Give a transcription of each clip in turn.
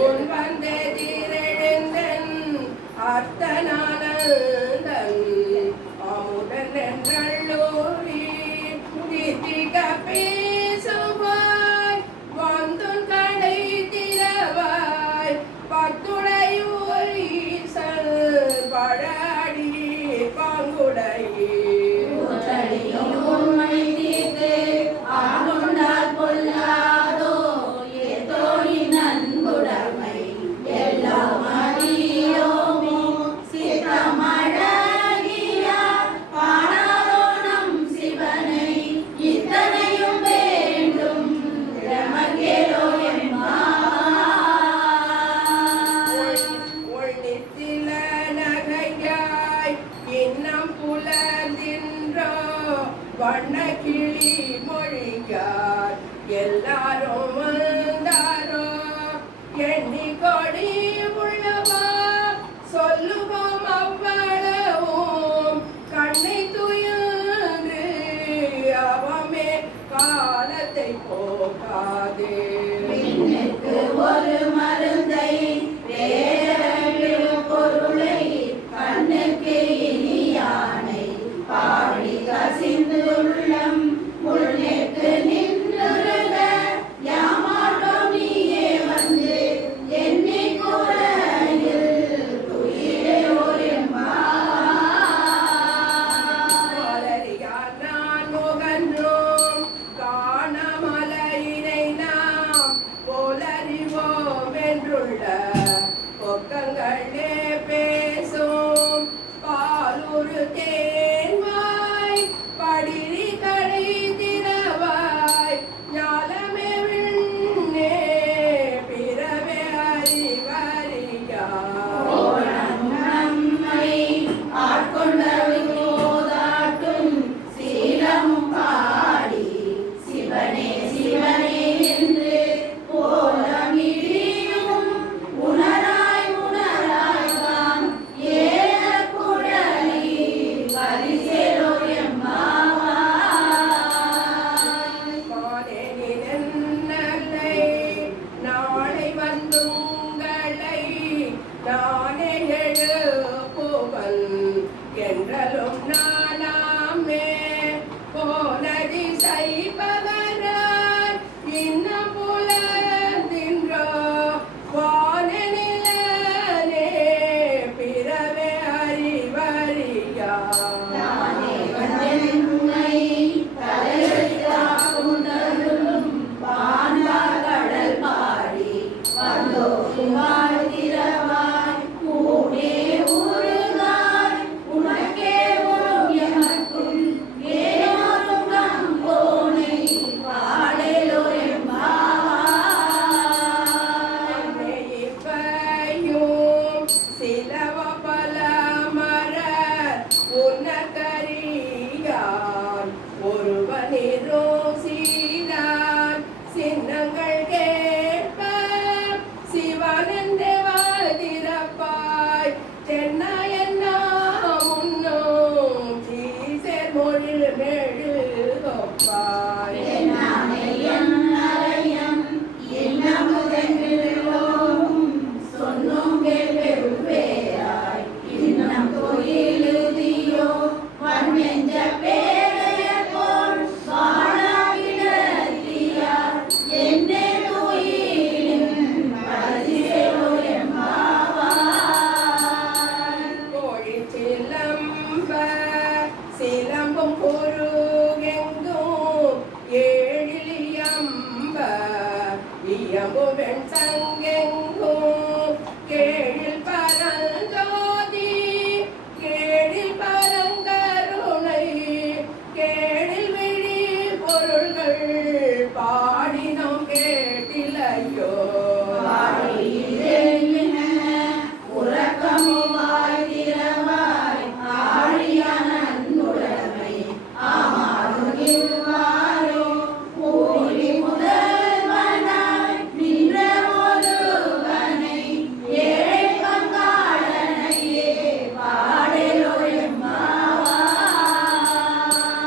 முன் வந்தெதிரெழுந்தன் அர்த்தனானந்தன் அமுதன் என்றள்ளூரி தித்திக பேசுவாய் வந்துன் கடை திறவாய் பத்துடையூர் ஈசல் பழாடி பங்குடையே வண்ண கிளி மொழியார் எல்லாரும் வந்தாரோ எண்ணி கொடி உள்ளவா சொல்லுவோம் அவ்வளவும் கண்ணை துயன்று அவமே காலத்தை போகாதே ஒரு மருந்தை பொருளை கண்ணுக்கு இனியானை பாடி கசிந்துள்ளம் முன்னேற்று நின்றுருக யாமாட்டோம் நீயே வந்து என்னை குறையில் துயிலையோரியார் நான் முகன்றோம் காணமலையினை நாம் போலறிவோம் என்றுள்ள பொக்கங்களே பேசும் பாலுரு தேன்வாய் படிரி கடை திறவாய் ஞாலமே விண்ணே பிறவே அறிவறியா ஆட்கொண்டோதாட்டும் சீலமும் பாடி சிவனே சிவனே என்று போலமிழியும் உணராய் உணராய்தான் ஏல குழலி பரிசேலோ மானே நின்னலை நாளை வந்துங்களை நானே எழுப்புவன் என்றலும் நானாமே போனதி சைபவராய் இன்னும் புலந்தின்றோ வானநிலனே பிறவே அறிவறியா கடல் பாடி வந்தோ வாழ்த்திரவாய் கூடே உருகாய் உனக்கே உரும் எமக்கும் ஏனோரும் கம்போனை பாடலோ இப்பையும் சிலவ பல மரர் உன்னகரியான் ஒருவனிரும் சீரான் சின்னங்கள் கேட்ப சிவனென்று வாழ்திரப்பாய் தென்னாயன்னா முன்னும் சீசர் மொழில் மெழுகொப்பாய் சொன்னும் கேள்வேராய் இன்னும் கோயிலுதியோ வண்ணெஞ்ச பேரையர் போல் வாழாகிடத்தியார் என்னே கோயிலின் பரிசேலோ கோழி சிலம்ப சிலம்பும் குருகெங்கும் ஏழிலியம்ப இயம்பும் வெண் சங்கெங்கும் கேழில் பரஞ்சோதி கேழில் பரங்கருணை கேழில் விழி பொருள்கள் பாடினோம் கேட்டிலையோ உறக்கமுவாய் திறவாய் ஆழியான நன்முறைமை ஆமாறுகிவாரோ கூலி முதல்வனாய் நின்ற ஒருவனை ஏழை பங்காளனையே பாடலோ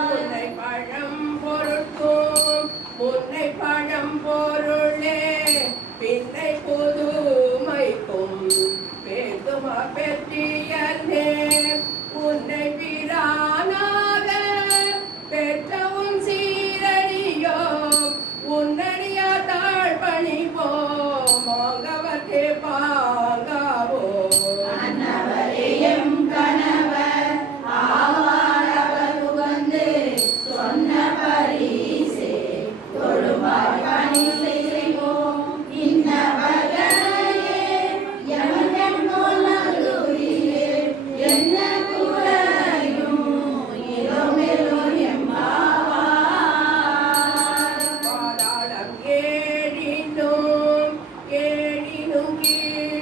முன்னை பழம் பொருட்கும் முன்னை பழம் பொருளே பின்னை புது பெற்றியனே உன்னை பிரானாக பெற்ற உன் சீரடியோ உன்னடியா தாழ் பணிவோம் மாங்கவர்க்கே பாங்காவோ அன்னவரே எம் கணவர் ஆவார் அவர் உகந்து சொன்ன பரிசே தொழுவாய் பணி செய்வோம் இன்னவர்களே எமன் நோல் நல்குவீரே என்ன குறையும் இளமெல்லோர் எம்பாவார் பாதாளம் ஏழினும் கீழ்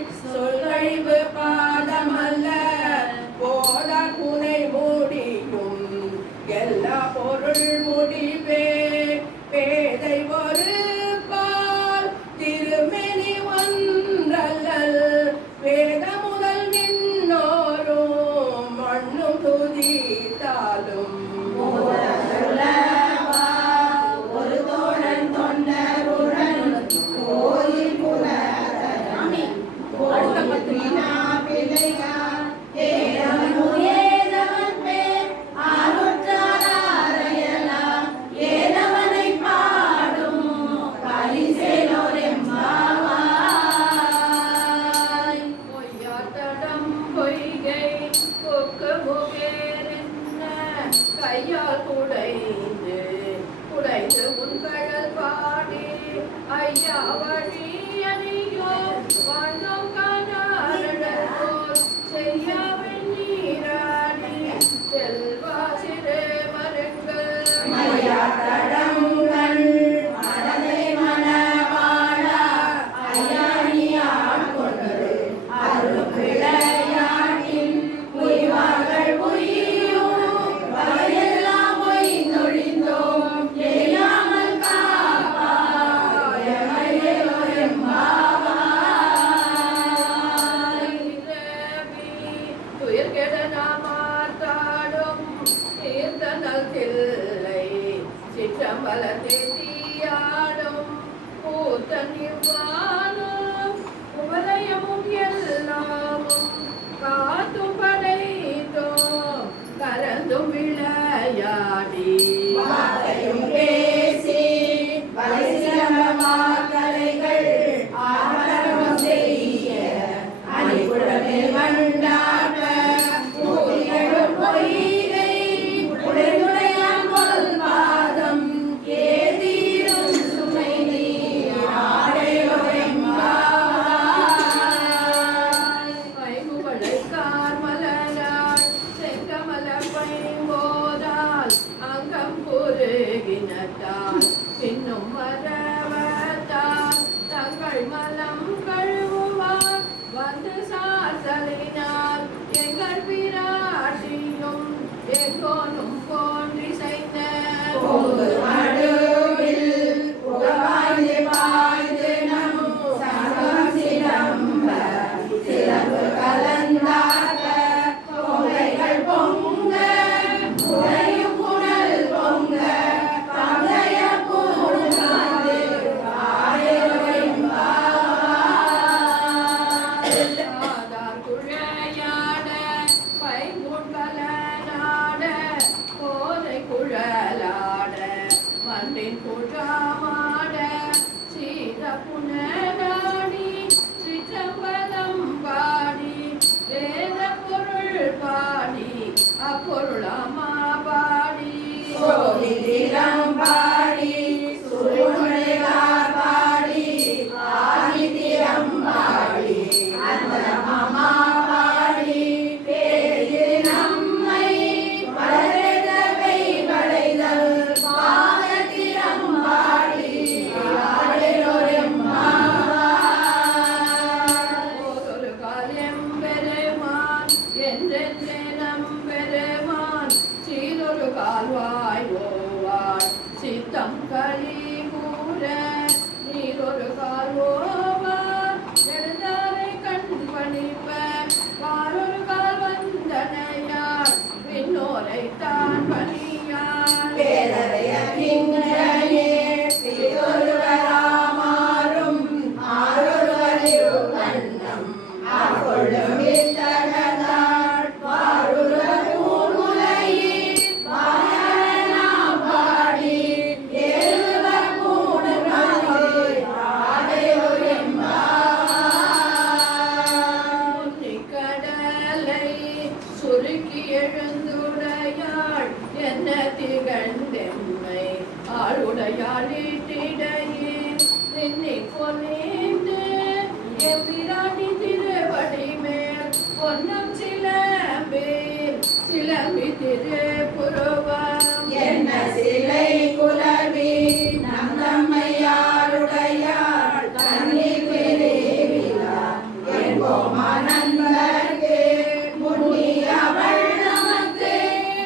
எம்பிராட்டி திருவடி மேல் பொன்னம் சிலம்பி திருப்புருவம் என்ன சிலை குலவி நம் தம்மையாருடையாள் தண்ணி பிரிவிழா என்போமா நண்பர்க்கு முன்னி அவள் நமக்கு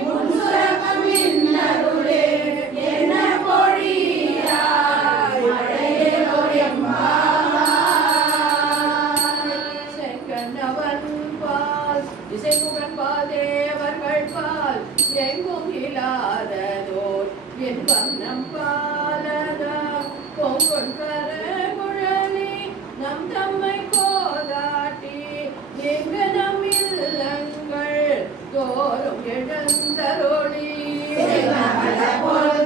முன்சுரகம் இன்னருளே என்ன பொழியாய் மழையோ செங்கண்ணவன் பால் இசைமுகன் பால் தேவர்கள் பால் எங்கும் இல்லாததோர் என் வண்ணம் பாலதா பொங்கொன் கரகுழலி நம் தம்மை கோதாட்டி எங்க நம் இல்லங்கள் தோறும் எழுந்தருளி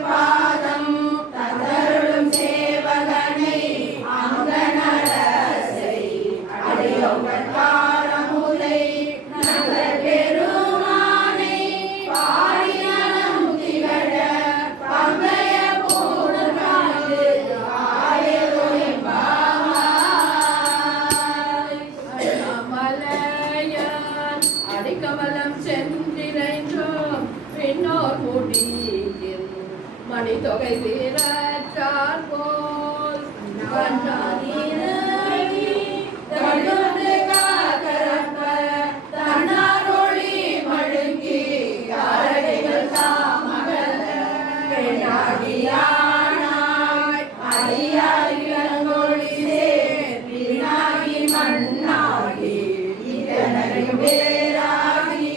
பாதம் தந்தருளும் சேவகனை அங்கனரசை அடியோங்கள் காரமுதை நங்கள் பெருமானை பாடினம் திகழ பங்கைய பூணுகாது ஆயலோயம் பாவாய் அண்ணாமலையான் அடிக்கமலம் சென்றிரைந்தோம் பின்னோர் முடியின் மணித்தொகை வீரற்றார் போல் கண்ணாதீரகி தடுத்து காக்கரப்ப தன்னாரொளி மழுங்கி காரடிகள் தாமகல பெண்ணாகியானாய் அடியாய் இளங்கொழி சேர் பின்னாகி மண்ணாகி இதனையும் வேறாகி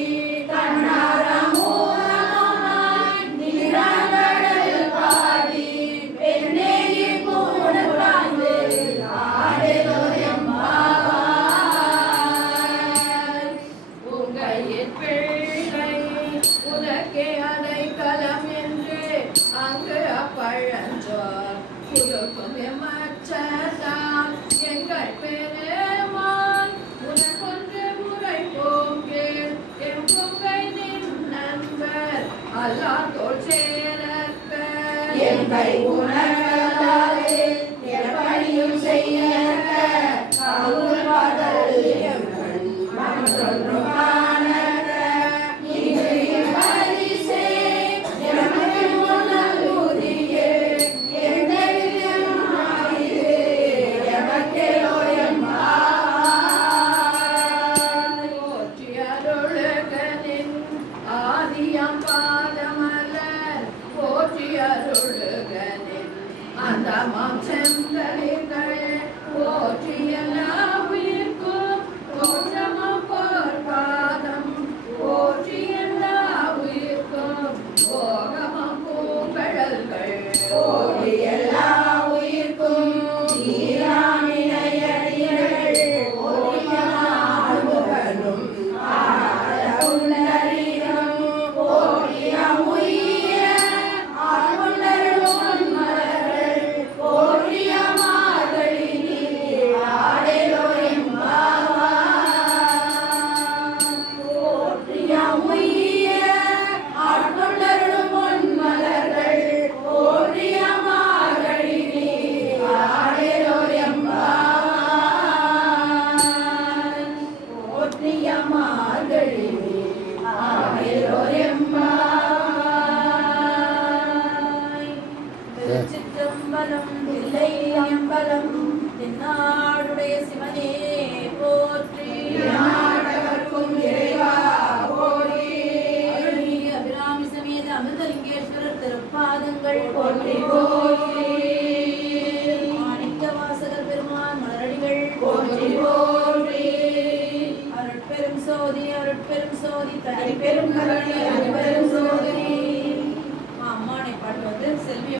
கண்ணாரமூலமாய் நிறங்கடல் பாடி பெண்ணேகி பூணு பாய்ந்து ஆடலோயம் பாவாய் உங்கையின் பிள்ளை உனக்கே அடைக்கலம் என்று அங்கு அப்பழஞ்சோர் குழுக்கும் எம்மச்சதான் எங்கள் பெருமான் உனக்கொன்று முறை போங்கேள் எம் பொங்கை நின் நண்பர் அல்லாதோள் சேரக்க எம்பை உணர்வதாலே எப்படியும் செய்யக்க கவுள் பாதல் எம்மன் மற்றொன்று காணக்க இங்கு பரிசே எமக்கு முன்னூதியே எந்தெதிலும் ஆயிரே எமக்கெலோயம் பாவாய் போற்றி அருளுகனின் ஆதியம் பாதமலர் போற்றி அருளுகனின் அந்த செந்தலிகள் போற்றி எல்லா உயிர்க்கும் தோற்றமும் பொற்பாதம் போற்றி எல்லா உயிர்க்கும் போகமும் பூங்கழல்கள் ஓடி எல்லா உயிர்க்கும் ஈராமினையடிகள் ஓடியாழ்வுகளும் ஆடவுள்ளரிடம் ஓடியமுய்ய ஆழ்வுள்ளரும் மலர்கள் ஓடிய மார்கழினி ஆடலோயம் ஓடியமுய்ய ஆழ்வுள்ளரும் மலர்கள் ஓடிய மார்கழினி ஆடலோயம் ஓட்டிய மார்கழினி ஆடலோயம் திருச்சிற்றம்பலம் தில்லை அம்பலம் தென்னாடுடைய சிவனே போற்றி நாடகர்க்கும் இறைவா போற்றி அருள்மிகு அபிராமி சமேத அமிர்தலிங்கேஸ்வரர் திருப்பாதங்கள் போற்றி போற்றி மாணிக்க வாசகர் பெருமான் மலரடிகள் போற்றி போற்றி அருட்பெரும் சோதி தனி பெரும் கருணை அருட்பெரும் சோதி அம்மானை பாட்டு வந்து செல்வி